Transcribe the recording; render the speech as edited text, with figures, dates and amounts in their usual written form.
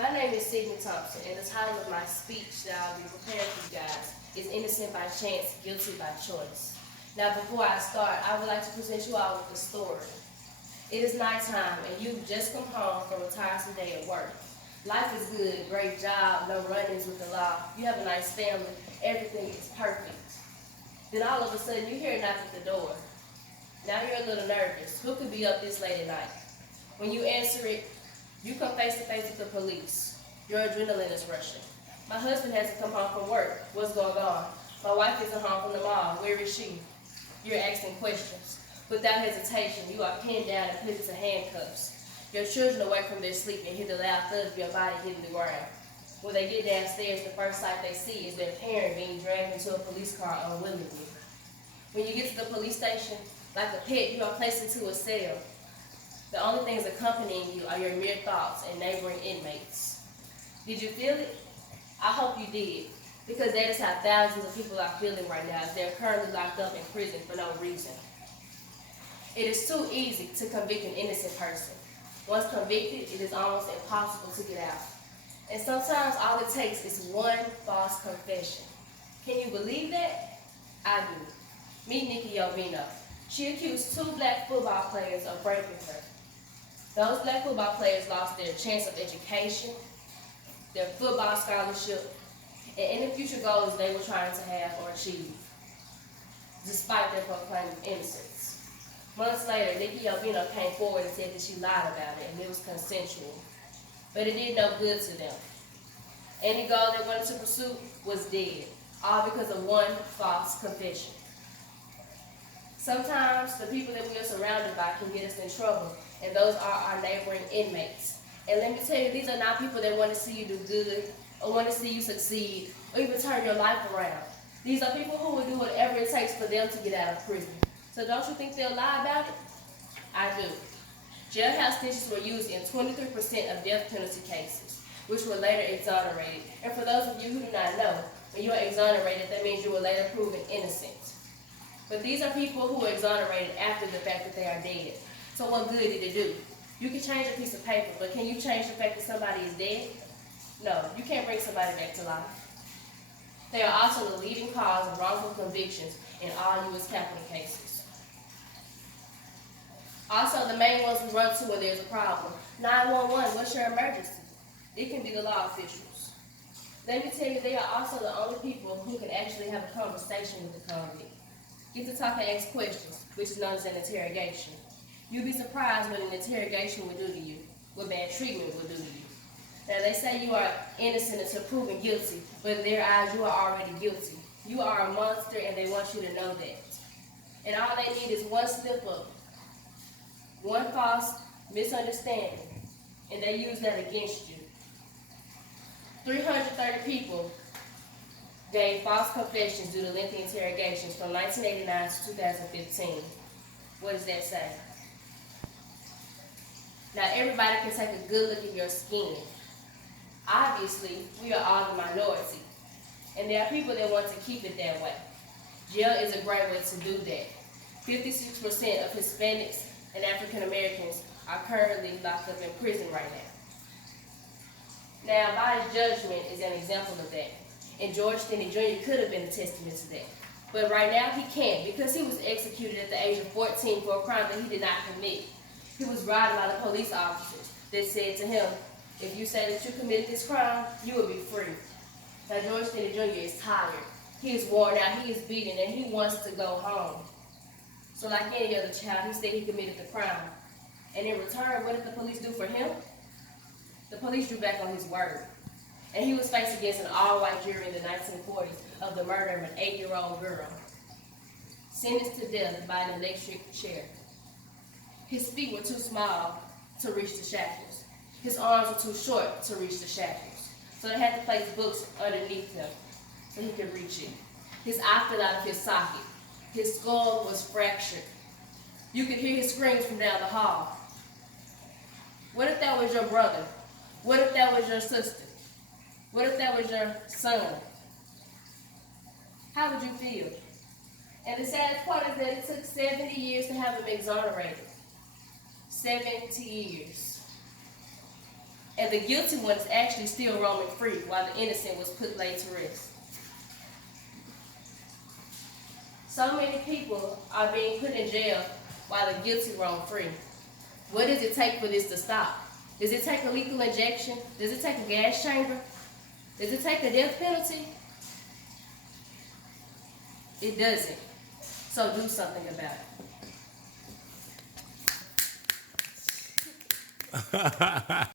My name is Sydnee T, and the title of my speech that I'll be preparing for you guys is Innocent by Chance, Guilty by Choice. Now, before I start, I would like to present you all with a story. It is nighttime, and you've just come home from a tiresome day at work. Life is good, great job, no run-ins with the law. You have a nice family, everything is perfect. Then all of a sudden, you hear a knock at the door. Now you're a little nervous. Who could be up this late at night? When you answer it, you come face to face with the police. Your adrenaline is rushing. My husband hasn't come home from work. What's going on? My wife isn't home from the mall. Where is she? You're asking questions. Without hesitation, you are pinned down and put into handcuffs. Your children awake from their sleep and hear the loud thud of your body hitting the ground. When they get downstairs, the first sight they see is their parent being dragged into a police car unwillingly. When you get to the police station, like a pet, you are placed into a cell. The only things accompanying you are your mere thoughts and neighboring inmates. Did you feel it? I hope you did, because that is how thousands of people are feeling right now as they're currently locked up in prison for no reason. It is too easy to convict an innocent person. Once convicted, it is almost impossible to get out. And sometimes all it takes is one false confession. Can you believe that? I do. Meet Nikki Yovino. She accused 2 black football players of raping her. Those black football players lost their chance of education, their football scholarship, and any future goals they were trying to have or achieve, despite their proclaimed innocence. Months later, Nikki Yovino came forward and said that she lied about it and it was consensual. But it did no good to them. Any goal they wanted to pursue was dead, all because of one false confession. Sometimes the people that we are surrounded by can get us in trouble, and those are our neighboring inmates. And let me tell you, these are not people that want to see you do good, or want to see you succeed, or even turn your life around. These are people who will do whatever it takes for them to get out of prison. So don't you think they'll lie about it? I do. Jailhouse snitches were used in 23% of death penalty cases, which were later exonerated. And for those of you who do not know, when you are exonerated, that means you were later proven innocent. But these are people who were exonerated after the fact that they are dead. So what good did it do? You can change a piece of paper, but can you change the fact that somebody is dead? No, you can't bring somebody back to life. They are also the leading cause of wrongful convictions in all U.S. capital cases. Also, the main ones we run to when there's a problem. 911, what's your emergency? It can be the law officials. Let me tell you, they are also the only people who can actually have a conversation with the convict. Get to talk and ask questions, which is known as an interrogation. You'll be surprised what an interrogation will do to you, what bad treatment will do to you. Now, they say you are innocent until proven guilty, but in their eyes, you are already guilty. You are a monster, and they want you to know that. And all they need is one slip up, one false misunderstanding, and they use that against you. 330 people gave false confessions due to lengthy interrogations from 1989 to 2015. What does that say? Now, everybody can take a good look at your skin. Obviously, we are all the minority, and there are people that want to keep it that way. Jail is a great way to do that. 56% of Hispanics and African Americans are currently locked up in prison right now. Now, body judgment is an example of that. And George Sydnee Jr. could have been a testament to that. But right now he can't, because he was executed at the age of 14 for a crime that he did not commit. He was bribed by the police officers that said to him, if you say that you committed this crime, you will be free. Now George Sydnee Jr. is tired. He is worn out, he is beaten, and he wants to go home. So like any other child, he said he committed the crime. And in return, what did the police do for him? The police drew back on his word. And he was faced against an all-white jury in the 1940s of the murder of an 8-year-old girl, sentenced to death by an electric chair. His feet were too small to reach the shackles. His arms were too short to reach the shackles. So they had to place books underneath him so he could reach it. His eye fell out of his socket. His skull was fractured. You could hear his screams from down the hall. What if that was your brother? What if that was your sister? What if that was your son? How would you feel? And the saddest part is that it took 70 years to have him exonerated. 70 years. And the guilty one is actually still roaming free while the innocent was put laid to rest. So many people are being put in jail while the guilty roam free. What does it take for this to stop? Does it take a lethal injection? Does it take a gas chamber? Does it take a death penalty? It doesn't. So do something about it.